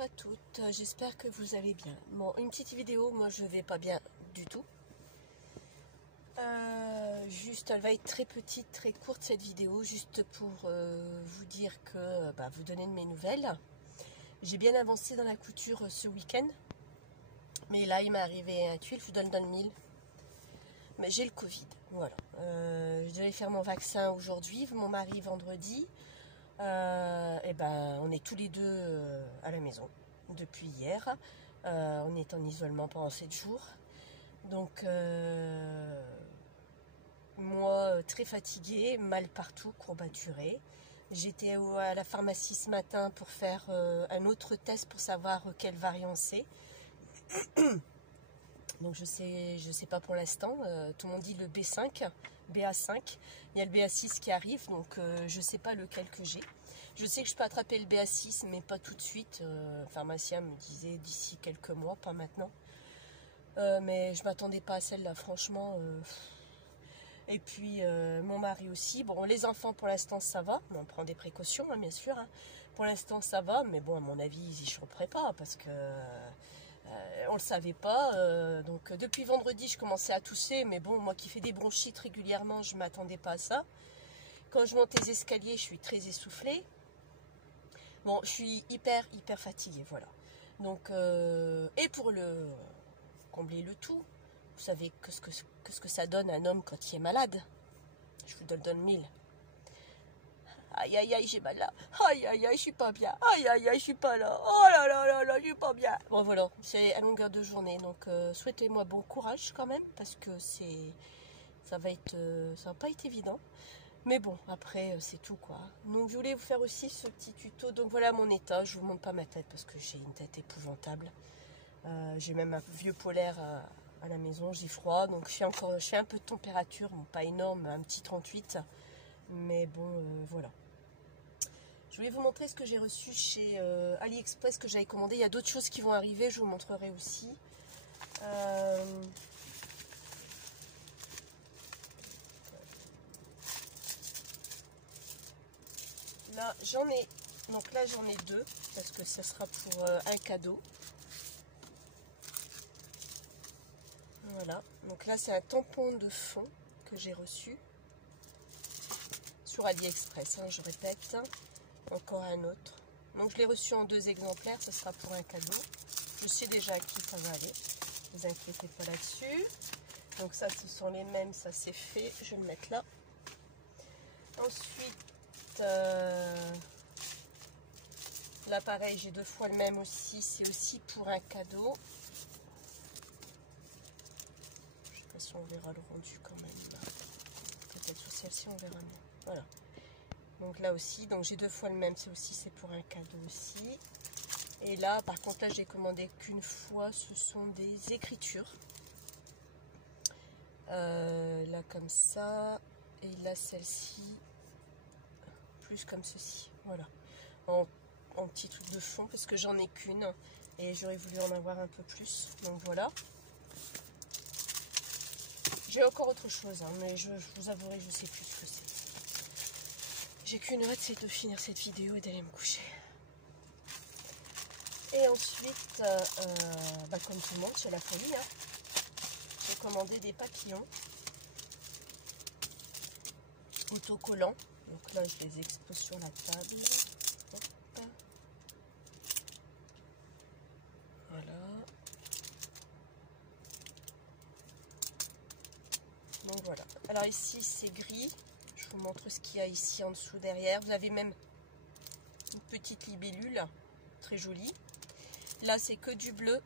à toutes, j'espère que vous allez bien. Bon, une petite vidéo, moi je vais pas bien du tout. Juste, elle va être très petite, très courte cette vidéo, juste pour vous dire que, vous donner de mes nouvelles. J'ai bien avancé dans la couture ce week-end, mais là il m'est arrivé un tuile, je vous donne dans le mille. Mais j'ai le Covid, voilà. Je devais faire mon vaccin aujourd'hui, mon mari vendredi. On est tous les deux à la maison depuis hier. On est en isolement pendant 7 jours. Donc, moi, très fatiguée, mal partout, courbaturée. J'étais à la pharmacie ce matin pour faire un autre test pour savoir quel variant c'est. Donc je sais pas pour l'instant. Tout le monde dit le B5, BA5. Il y a le BA6 qui arrive, donc je sais pas lequel que j'ai. Je sais que je peux attraper le BA6, mais pas tout de suite. Le pharmacien me disait d'ici quelques mois, pas maintenant. Mais je m'attendais pas à celle-là, franchement. Et puis mon mari aussi. Bon, les enfants pour l'instant ça va. On prend des précautions, hein, bien sûr. Hein. Pour l'instant ça va, mais bon, à mon avis ils y choperaient pas parce que on le savait pas. Donc depuis vendredi je commençais à tousser, mais bon, moi qui fais des bronchites régulièrement, je m'attendais pas à ça. Quand je monte les escaliers, je suis très essoufflée. Bon, je suis hyper fatiguée, voilà. Donc et pour combler le tout, vous savez ce que ça donne à un homme quand il est malade. Je vous donne 1000. Aïe aïe aïe, j'ai mal là. Aïe aïe aïe, je suis pas bien. Aïe aïe aïe, je suis pas là. Oh là là là là, je suis pas bien. Bon voilà, c'est à longueur de journée. Donc souhaitez-moi bon courage quand même, parce que ça va pas être évident. Mais bon, après c'est tout quoi. Donc je voulais vous faire aussi ce petit tuto. Donc voilà mon état. Je vous montre pas ma tête parce que j'ai une tête épouvantable. J'ai même un vieux polaire à la maison. J'ai froid, donc je fais un peu de température, bon, pas énorme, un petit 38. Mais bon, voilà. Je voulais vous montrer ce que j'ai reçu chez AliExpress que j'avais commandé. Il y a d'autres choses qui vont arriver, je vous montrerai aussi. Là, j'en ai deux parce que ça sera pour un cadeau. Voilà. Donc là, c'est un tampon de fond que j'ai reçu sur AliExpress, hein, je répète. Encore un autre. Donc je l'ai reçu en 2 exemplaires, ce sera pour un cadeau. Je sais déjà à qui ça va aller, ne vous inquiétez pas là-dessus. Donc ça, ce sont les mêmes, ça c'est fait, je vais le mettre là. Ensuite, là pareil, j'ai 2 fois le même aussi, c'est aussi pour un cadeau. Je sais pas si on verra le rendu quand même. Peut-être sur celle-ci on verra mieux. Voilà. Donc là aussi, donc j'ai 2 fois le même, c'est pour un cadeau aussi. Et là, par contre, là j'ai commandé qu'une fois, ce sont des écritures. Là comme ça, et là celle-ci, plus comme ceci, voilà. En petit truc de fond, parce que j'en ai qu'une, et j'aurais voulu en avoir un peu plus, donc voilà. J'ai encore autre chose, hein, mais je vous avouerai, je sais plus ce que c'est. J'ai qu'une hâte, c'est de finir cette vidéo et d'aller me coucher. Et ensuite, comme tout le monde, c'est la folie. Hein. J'ai commandé des papillons autocollants. Donc là, je les expose sur la table. Hop. Voilà. Donc voilà. Alors ici, c'est gris. Je vous montre ce qu'il y a ici en dessous derrière. Vous avez même une petite libellule, très jolie. Là, c'est que du bleu,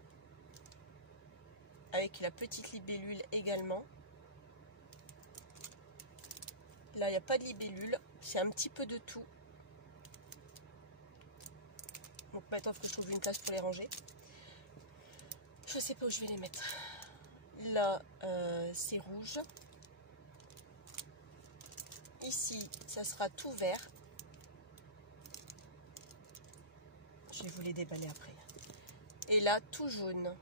avec la petite libellule également. Là, il n'y a pas de libellule, c'est un petit peu de tout. Donc maintenant, il faut que je trouve une place pour les ranger. Je ne sais pas où je vais les mettre. Là, c'est rouge. Ici, ça sera tout vert. Je vais vous les déballer après. Et là, tout jaune.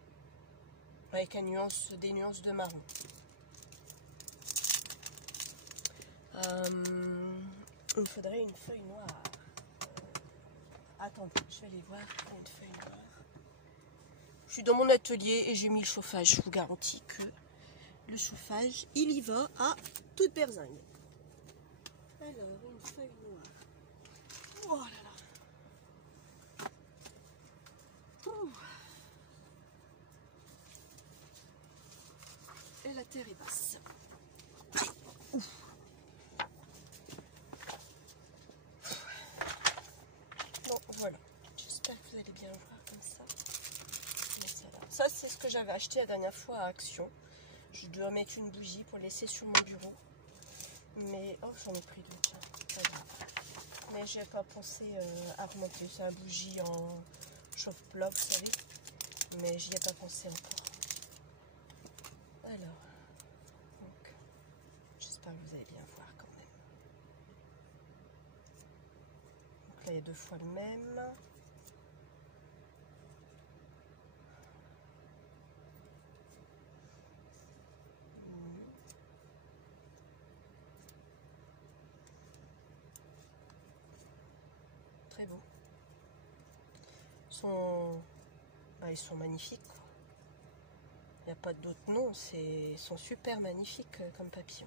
Avec des nuances de marron. Il me faudrait une feuille noire. Attendez, je vais aller voir une feuille noire. Je suis dans mon atelier et j'ai mis le chauffage. Je vous garantis que le chauffage, il y va à toute berzingue. Alors, une feuille noire. Oh là là. Ouh. Et la terre est basse. Ouf. Bon, voilà. J'espère que vous allez bien voir comme ça. Ça, c'est ce que j'avais acheté la dernière fois à Action. Je dois mettre une bougie pour laisser sur mon bureau. Mais, oh, j'en ai pris deux. Voilà. Mais j'ai pas pensé à remonter. C'est la bougie en chauffe-plat, vous savez. Mais j'y ai pas pensé encore. Alors, donc, j'espère que vous allez bien voir quand même. Donc là, il y a 2 fois le même. Très beau. Ils sont magnifiques. Il n'y a pas d'autre nom. Ils sont super magnifiques comme papillons.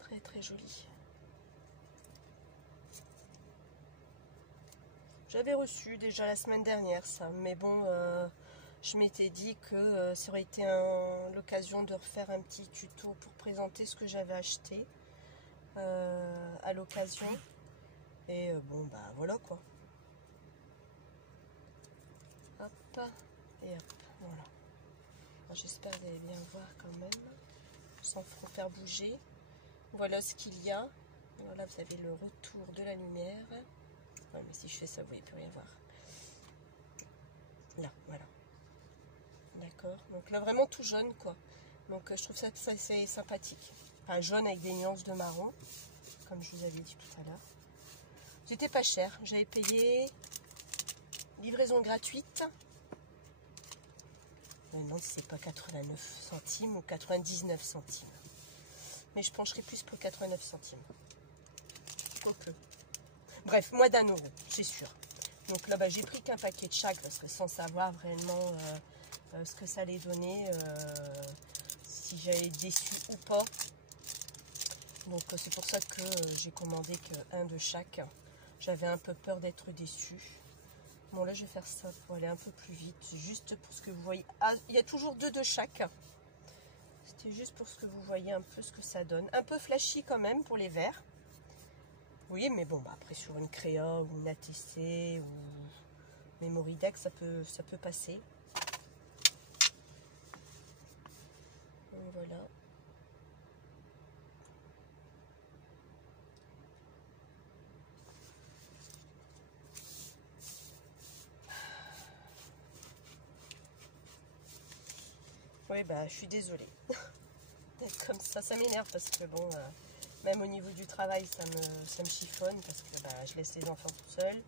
Très très joli. J'avais reçu déjà la semaine dernière ça, mais bon, je m'étais dit que ça aurait été l'occasion de refaire un petit tuto pour présenter ce que j'avais acheté à l'occasion. Et bon, bah voilà quoi. Hop, et hop, voilà. J'espère que vous allez bien voir quand même, sans faire bouger. Voilà ce qu'il y a. Voilà, vous avez le retour de la lumière. Ouais, mais si je fais ça, vous ne pouvez plus rien voir. Là, voilà. D'accord. Donc là, vraiment tout jaune, quoi. Donc je trouve ça c'est sympathique. Enfin, jaune avec des nuances de marron, comme je vous avais dit tout à l'heure. C'était pas cher. J'avais payé livraison gratuite. Je me demande si c'est pas 89 centimes ou 99 centimes. Mais je pencherai plus pour 89 centimes. Quoique. Bref, moins d'1 €, c'est sûr. Donc là, j'ai pris qu'un paquet de chaque parce que sans savoir vraiment ce que ça allait donner, si j'allais être déçue ou pas. Donc c'est pour ça que j'ai commandé qu'un de chaque. J'avais un peu peur d'être déçue. Bon, là, je vais faire ça pour aller un peu plus vite. Juste pour ce que vous voyez. Ah, il y a toujours 2 de chaque. C'était juste pour ce que vous voyez un peu ce que ça donne. Un peu flashy quand même pour les verts. Oui, mais bon, après sur une Créa ou une ATC ou Memory Deck, ça peut passer. Donc voilà. Oui, je suis désolée d'être comme ça m'énerve parce que bon, même au niveau du travail, ça me chiffonne parce que je laisse les enfants tout seuls.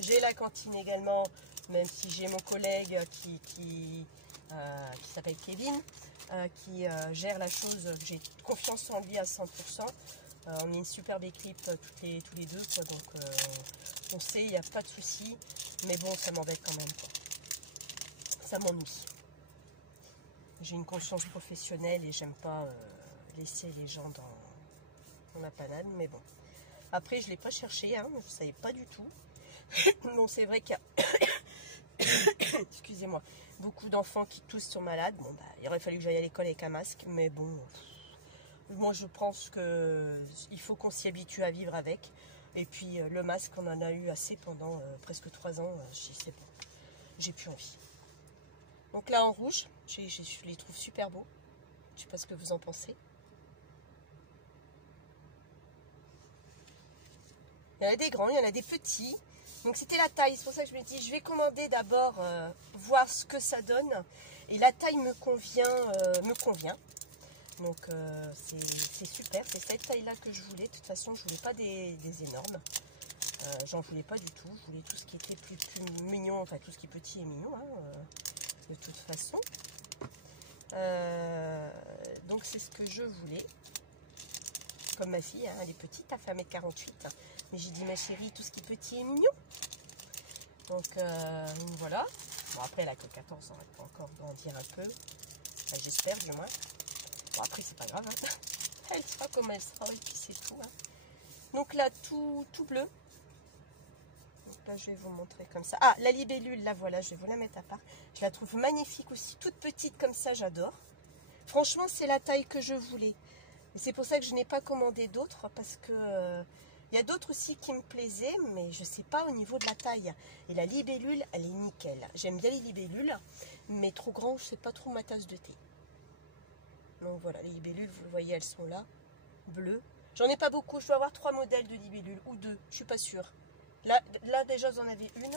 J'ai la cantine également, même si j'ai mon collègue qui s'appelle Kevin, qui gère la chose. J'ai confiance en lui à 100%. On est une superbe équipe tous les deux, quoi, donc on sait, il n'y a pas de souci, mais bon, ça m'embête quand même, quoi. Ça m'ennuie. J'ai une conscience professionnelle et j'aime pas laisser les gens dans la panade, mais bon. Après, je ne l'ai pas cherché, hein, je ne savais pas du tout. Bon, c'est vrai qu'il y a, excusez-moi, beaucoup d'enfants qui tous sont malades. Bon, il aurait fallu que j'aille à l'école avec un masque, mais bon, moi je pense qu'il faut qu'on s'y habitue à vivre avec. Et puis le masque, on en a eu assez pendant presque 3 ans, je sais pas, j'ai plus envie. Donc là en rouge, je les trouve super beaux. Je sais pas ce que vous en pensez. Il y en a des grands, il y en a des petits. Donc c'était la taille, c'est pour ça que je me dis, je vais commander d'abord, voir ce que ça donne. Et la taille me convient. Donc c'est super, c'est cette taille-là que je voulais. De toute façon, je voulais pas des énormes. J'en voulais pas du tout. Je voulais tout ce qui était plus mignon, enfin tout ce qui est petit et mignon, hein, de toute façon. Donc c'est ce que je voulais. Comme ma fille, hein, elle est petite, elle fait 1 m 48. Mais j'ai dit ma chérie, tout ce qui est petit est mignon. Donc voilà. Bon après elle a que 14 ans, elle peut encore grandir un peu. Enfin, j'espère du moins. Bon après c'est pas grave. Hein. Elle sera comme elle sera et puis c'est tout. Hein. Donc là tout bleu. Donc là je vais vous montrer comme ça. Ah la libellule là voilà, je vais vous la mettre à part. Je la trouve magnifique aussi, toute petite comme ça, j'adore. Franchement c'est la taille que je voulais. Et c'est pour ça que je n'ai pas commandé d'autres parce que y a d'autres aussi qui me plaisaient, mais je sais pas au niveau de la taille. Et la libellule, elle est nickel. J'aime bien les libellules, mais trop grand, c'est pas trop ma tasse de thé. Donc voilà, les libellules, vous le voyez, elles sont là, bleues. J'en ai pas beaucoup, je dois avoir 3 modèles de libellules, ou 2, je suis pas sûre. Là déjà, j'en avais une.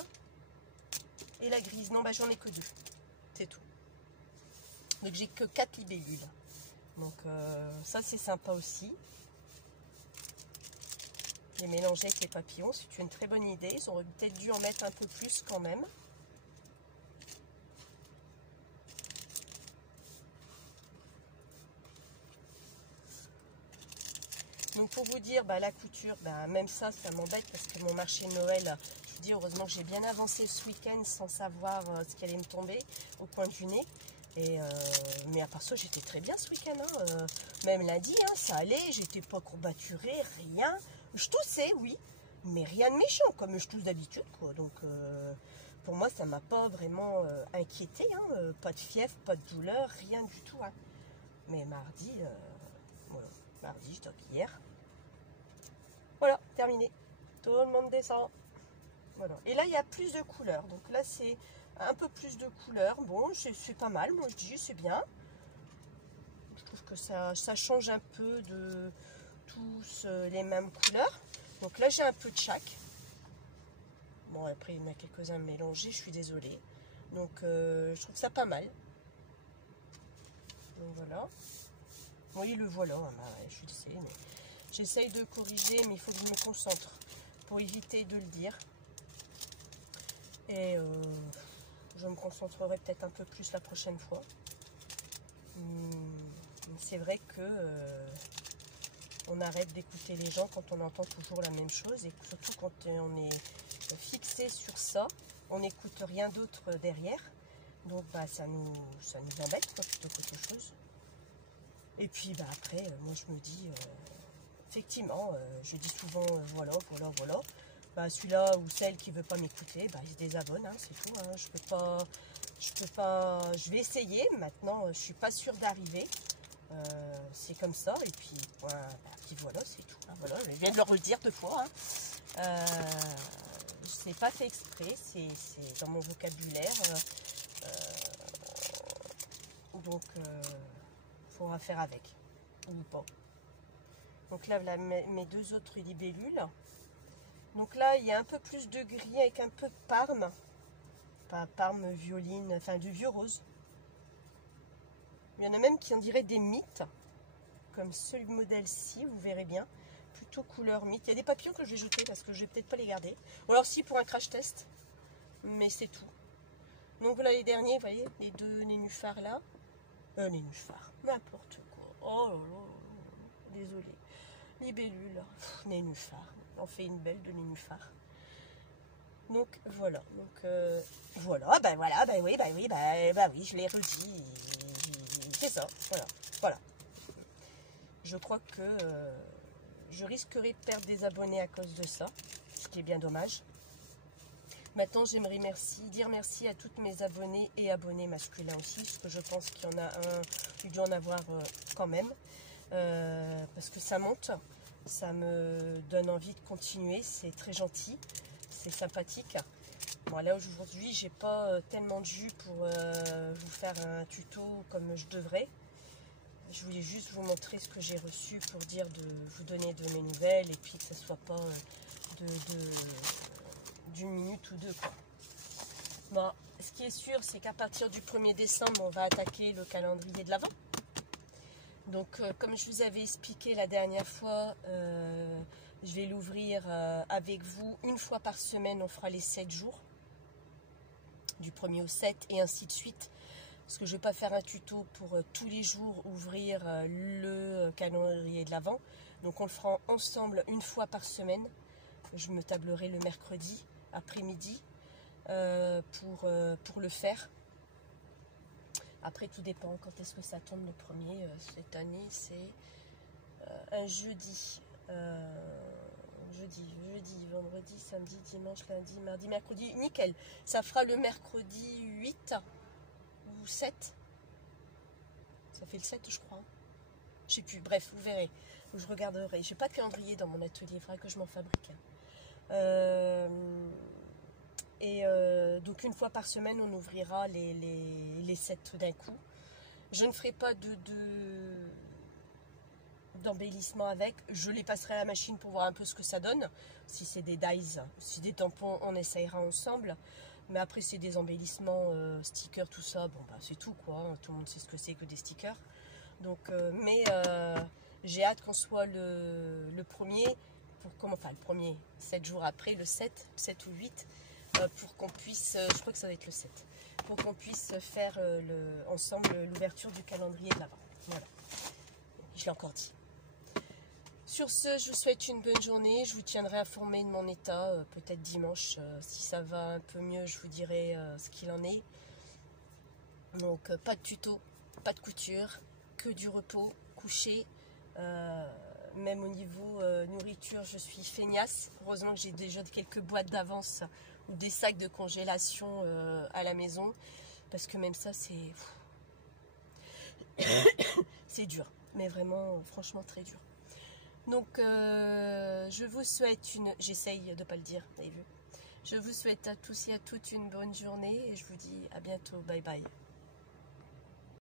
Et la grise, non, bah j'en ai que 2. C'est tout. Donc j'ai que 4 libellules. Donc ça c'est sympa aussi. Les mélanger avec les papillons, c'est une très bonne idée. Ils auraient peut-être dû en mettre un peu plus quand même. Donc pour vous dire, bah, la couture, bah, même ça m'embête parce que mon marché de Noël, je vous dis heureusement que j'ai bien avancé ce week-end sans savoir ce qui allait me tomber au coin du nez. Et mais à part ça, j'étais très bien ce week-end. Hein. Même lundi, hein, ça allait, j'étais pas courbaturée, rien. Je toussais, oui, mais rien de méchant, comme je tousse d'habitude, quoi. Donc pour moi, ça m'a pas vraiment inquiété. Hein. Pas de fièvre, pas de douleur, rien du tout. Hein. Mais mardi, voilà, mardi, je dois hier. Voilà, terminé. Tout le monde descend. Voilà. Et là, il y a plus de couleurs. Donc là, c'est un peu plus de couleurs. Bon, c'est pas mal. Moi, je dis, c'est bien. Je trouve que ça change un peu de tous les mêmes couleurs. Donc là, j'ai un peu de chaque. Bon, après, il y en a quelques-uns mélangés. Je suis désolée. Donc, je trouve ça pas mal. Donc voilà. Oui, le voilà. Hein, je suis désolée, mais j'essaye de corriger, mais il faut que je me concentre pour éviter de le dire. Et je me concentrerai peut-être un peu plus la prochaine fois. C'est vrai que on arrête d'écouter les gens quand on entend toujours la même chose. Et surtout quand on est fixé sur ça, on n'écoute rien d'autre derrière. Donc bah, ça nous embête quoi, plutôt qu'autre chose. Et puis bah, après, moi je me dis, effectivement, je dis souvent voilà. Bah, celui-là ou celle qui veut pas m'écouter, bah, il se désabonne, hein, c'est tout. Hein. Je vais essayer. Maintenant, je suis pas sûre d'arriver. C'est comme ça. Et puis, voilà, c'est tout. Hein. Voilà, je viens de le redire 2 fois. Hein. Je n'ai pas fait exprès. C'est dans mon vocabulaire. Donc, il faudra faire avec ou pas. Donc là, voilà mes 2 autres libellules. Donc là, il y a un peu plus de gris avec un peu de parme. Pas parme violine, enfin du vieux rose. Il y en a même qui en diraient des mythes. Comme ce modèle-ci, vous verrez bien. Plutôt couleur mythe. Il y a des papillons que je vais jeter parce que je vais peut-être pas les garder. Ou alors si pour un crash test. Mais c'est tout. Donc voilà les derniers, vous voyez, les 2 nénuphars là. Nénuphars, n'importe quoi. Oh là là, désolé. Libellule, nénuphars. On fait une belle de nénuphars. Donc voilà, voilà, bah oui, je l'ai redit, c'est ça, voilà. Je crois que je risquerai de perdre des abonnés à cause de ça, ce qui est bien dommage. Maintenant, j'aimerais dire merci à toutes mes abonnées et abonnés masculins aussi, parce que je pense qu'il y en a il doit en avoir quand même, parce que ça monte, ça me donne envie de continuer, c'est très gentil. C'est sympathique. Bon là aujourd'hui j'ai pas tellement de jus pour vous faire un tuto comme je devrais. Je voulais juste vous montrer ce que j'ai reçu pour dire de vous donner de mes nouvelles et puis que ça soit pas d'une minute ou 2 quoi. Bon, ce qui est sûr c'est qu'à partir du 1er décembre on va attaquer le calendrier de l'Avent. Donc comme je vous avais expliqué la dernière fois, je vais l'ouvrir avec vous 1 fois par semaine, on fera les 7 jours, du 1er au 7 et ainsi de suite. Parce que je ne vais pas faire un tuto pour tous les jours ouvrir le calendrier de l'Avent. Donc on le fera ensemble 1 fois par semaine. Je me tablerai le mercredi après-midi pour le faire. Après, tout dépend quand est-ce que ça tombe le premier. Cette année, c'est un jeudi. Jeudi, vendredi, samedi, dimanche, lundi, mardi, mercredi. Nickel. Ça fera le mercredi 8 ou 7. Ça fait le 7, je crois. Je sais plus. Bref, vous verrez. Je regarderai. J'ai pas de calendrier dans mon atelier. Il faudra que je m'en fabrique. Donc une fois par semaine, on ouvrira les 7 d'un coup. Je ne ferai pas d'embellissement avec. Je les passerai à la machine pour voir un peu ce que ça donne. Si c'est des dies, si des tampons, on essayera ensemble. Mais après, c'est des embellissements, stickers, tout ça. Bon, bah, c'est tout, quoi. Tout le monde sait ce que c'est que des stickers. Donc, j'ai hâte qu'on soit le premier, enfin le premier, 7 jours après, le 7 ou 8, pour qu'on puisse, je crois que ça va être le 7, pour qu'on puisse faire ensemble l'ouverture du calendrier de l'Avent. Voilà, je l'ai encore dit. Sur ce, je vous souhaite une bonne journée. Je vous tiendrai informé de mon état, peut-être dimanche. Si ça va un peu mieux, je vous dirai ce qu'il en est. Donc, pas de tuto, pas de couture, que du repos, couché. Même au niveau nourriture, je suis feignasse. Heureusement que j'ai déjà quelques boîtes d'avance ou des sacs de congélation à la maison. Parce que même ça, c'est... c'est dur. Mais vraiment, franchement, très dur. Donc, je vous souhaite une... J'essaye de ne pas le dire, vous avez vu. Je vous souhaite à tous et à toutes une bonne journée. Et je vous dis à bientôt. Bye bye.